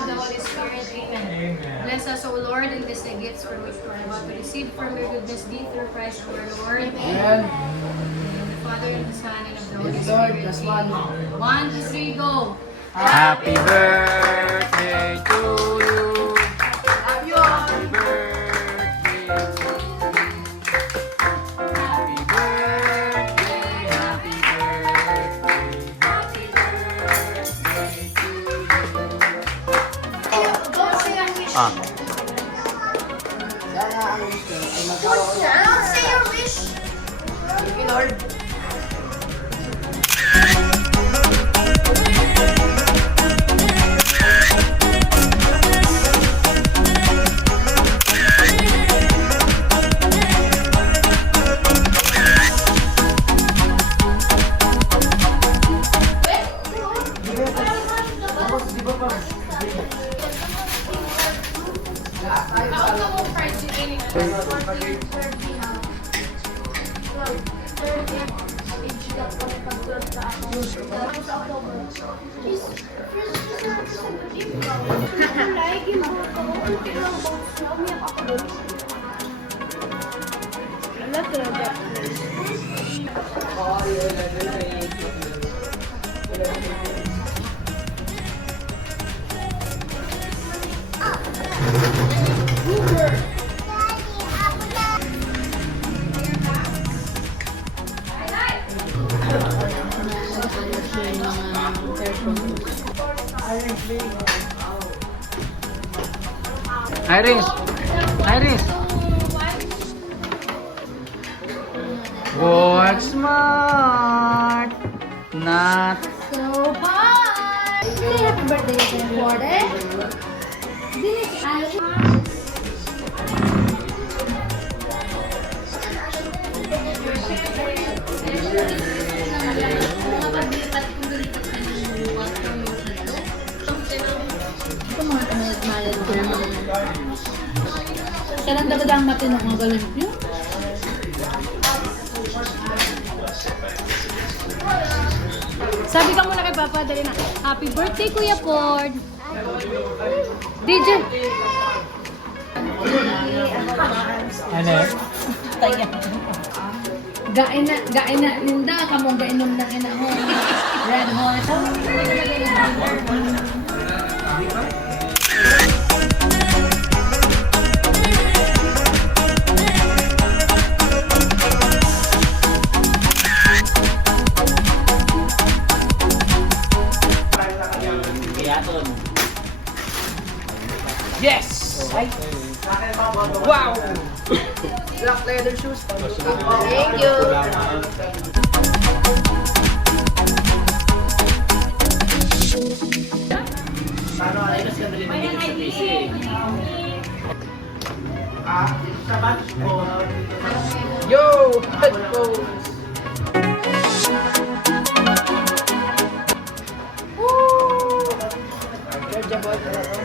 of the Holy Spirit. Amen. Bless us, O Lord, and bless the gifts for which we are about to receive from your goodness be through Christ our Lord. Amen. And the Father, and the Son, and of the Holy Spirit. That's one. 1, 2, 3, go! Happy birthday to you. Happy birthday to you. Happy birthday, happy birthday, happy birthday to you. Ah. Sana ang wish ko ay magkaroon na. Don't say your wish. Thank you, Lord. Tapos, di ba pa? Iris! Iris! Work smart! Not So hot! Happy birthday, Warden. This Siya lang talaga ang matinong ang galing niyo. Sabi ka muna kay Papa, dali na. Happy birthday, Kuya Ford! DJ! ano? Gain na, Linda, kamong gainom na kinahon. Red Hot. Yes! Wow! Black leather shoes. Thank you. Yo! Headphones! Woo! Chargeable talaga.